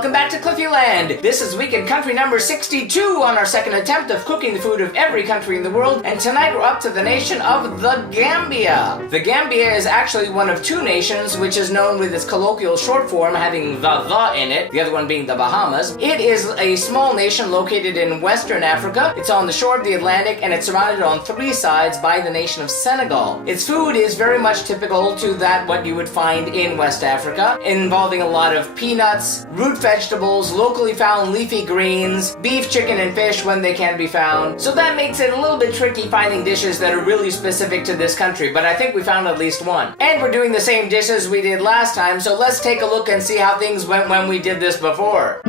welcome back to Cliffieland. This is weekend country number 62 on our second attempt of cooking the food of every country in the world, and tonight we're up to the nation of the Gambia. The Gambia is actually one of two nations which is known with its colloquial short form having the in it, the other one being the Bahamas. It is a small nation located in Western Africa. It's on the shore of the Atlantic and it's surrounded on three sides by the nation of Senegal. Its food is very much typical to that what you would find in West Africa, involving a lot of peanuts, root vegetables, locally found leafy greens, beef, chicken, and fish when they can be found. So that makes it a little bit tricky finding dishes that are really specific to this country, but I think we found at least one. And we're doing the same dishes we did last time, so let's take a look and see how things went when we did this before.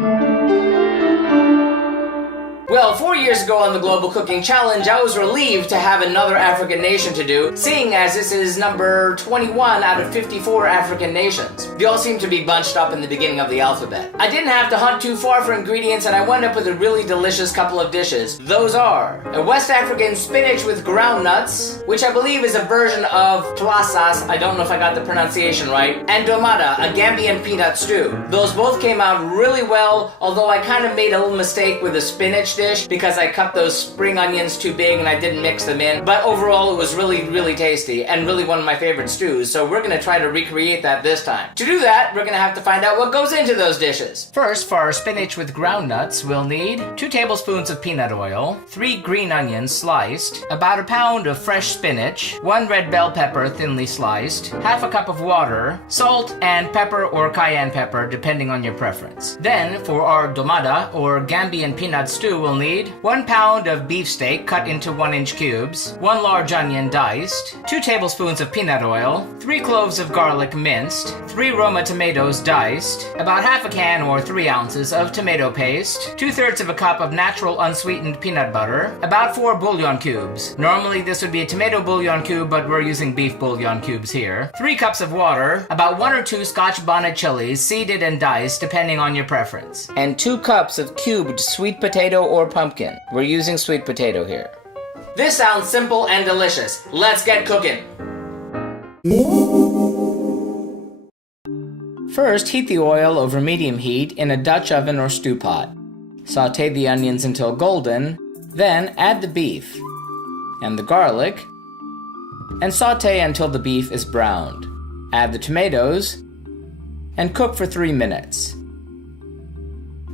Well, 4 years ago on the Global Cooking Challenge, I was relieved to have another African nation to do, seeing as this is number 21 out of 54 African nations. They all seem to be bunched up in the beginning of the alphabet. I didn't have to hunt too far for ingredients, and I wound up with a really delicious couple of dishes. Those are a West African spinach with groundnuts, which I believe is a version of plasas, I don't know if I got the pronunciation right, and domada, a Gambian peanut stew. Those both came out really well, although I kind of made a little mistake with the spinach dish because I cut those spring onions too big and I didn't mix them in. But overall, it was really tasty and really one of my favorite stews. So we're going to try to recreate that this time. To do that, we're going to have to find out what goes into those dishes. First, for our spinach with groundnuts, we'll need 2 tablespoons of peanut oil, 3 green onions sliced, about a pound of fresh spinach, 1 red bell pepper thinly sliced, half a cup of water, salt, and pepper or cayenne pepper depending on your preference. Then, for our domada or Gambian peanut stew, we'll need 1 pound of beefsteak cut into 1-inch cubes, 1 large onion diced, 2 tablespoons of peanut oil, 3 cloves of garlic minced, 3 Roma tomatoes diced, about half a can or 3 ounces of tomato paste, 2/3 of a cup of natural unsweetened peanut butter, about 4 bouillon cubes. Normally this would be a tomato bouillon cube, but we're using beef bouillon cubes here. 3 cups of water, about 1 or 2 Scotch bonnet chilies seeded and diced depending on your preference, and 2 cups of cubed sweet potato or pumpkin. We're using sweet potato here. This sounds simple and delicious. Let's get cooking. First, heat the oil over medium heat in a Dutch oven or stew pot. Sauté the onions until golden, then add the beef and the garlic and sauté until the beef is browned. Add the tomatoes and cook for 3 minutes.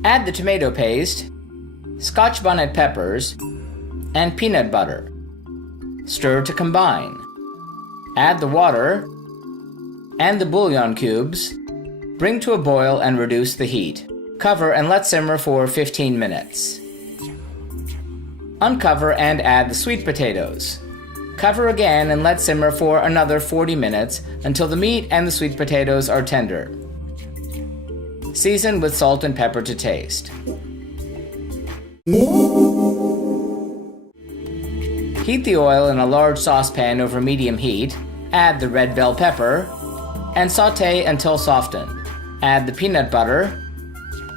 Add the tomato paste, Scotch bonnet peppers, and peanut butter. Stir to combine. Add the water and the bouillon cubes. Bring to a boil and reduce the heat. Cover and let simmer for 15 minutes. Uncover and add the sweet potatoes. Cover again and let simmer for another 40 minutes until the meat and the sweet potatoes are tender. Season with salt and pepper to taste. Heat the oil in a large saucepan over medium heat, add the red bell pepper, and sauté until softened. Add the peanut butter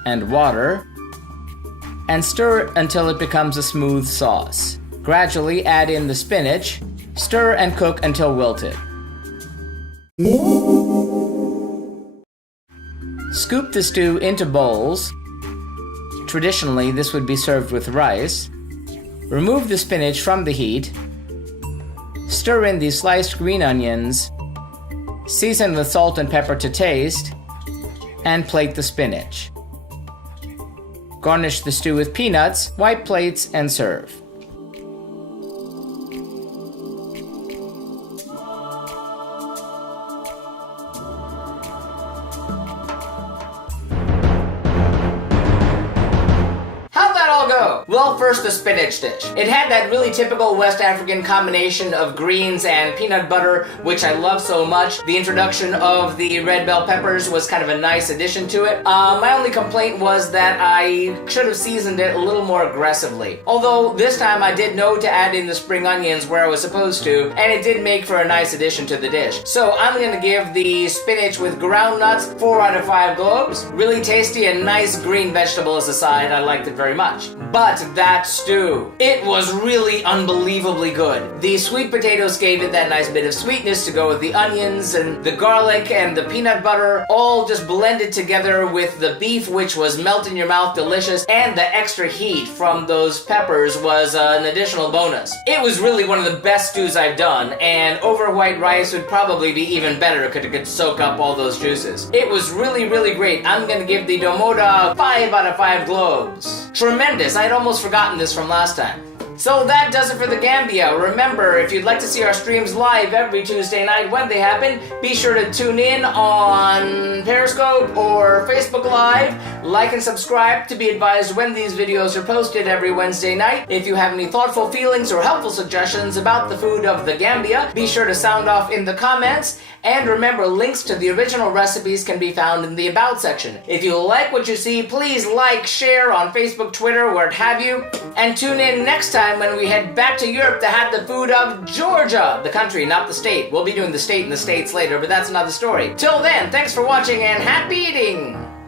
and water, and stir until it becomes a smooth sauce. Gradually add in the spinach, stir and cook until wilted. Scoop the stew into bowls. Traditionally, this would be served with rice. Remove the spinach from the heat. Stir in the sliced green onions. Season with salt and pepper to taste. And plate the spinach. Garnish the stew with peanuts, white plates, and serve. Well, first the spinach dish. It had that really typical West African combination of greens and peanut butter, which I love so much. The introduction of the red bell peppers was kind of a nice addition to it. My only complaint was that I should have seasoned it a little more aggressively. Although this time I did know to add in the spring onions where I was supposed to, and it did make for a nice addition to the dish. So I'm going to give the spinach with groundnuts 4 out of 5 globes. Really tasty and nice green vegetable as a side. I liked it very much. But that stew, it was really unbelievably good. The sweet potatoes gave it that nice bit of sweetness to go with the onions, and the garlic and the peanut butter all just blended together with the beef, which was melt in your mouth delicious, and the extra heat from those peppers was an additional bonus. It was really one of the best stews I've done, and over white rice would probably be even better because it could soak up all those juices. It was really, really great. I'm gonna give the Domada 5 out of 5 globes. Tremendous. I'd almost forgotten this from last time. So that does it for the Gambia. Remember, if you'd like to see our streams live every Tuesday night when they happen, be sure to tune in on Periscope or Facebook Live. Like and subscribe to be advised when these videos are posted every Wednesday night. If you have any thoughtful feelings or helpful suggestions about the food of the Gambia, be sure to sound off in the comments. And remember, links to the original recipes can be found in the About section. If you like what you see, please like, share on Facebook, Twitter, where have you. And tune in next time when we head back to Europe to have the food of Georgia. The country, not the state. We'll be doing the state and the states later, but that's another story. Till then, thanks for watching and happy eating!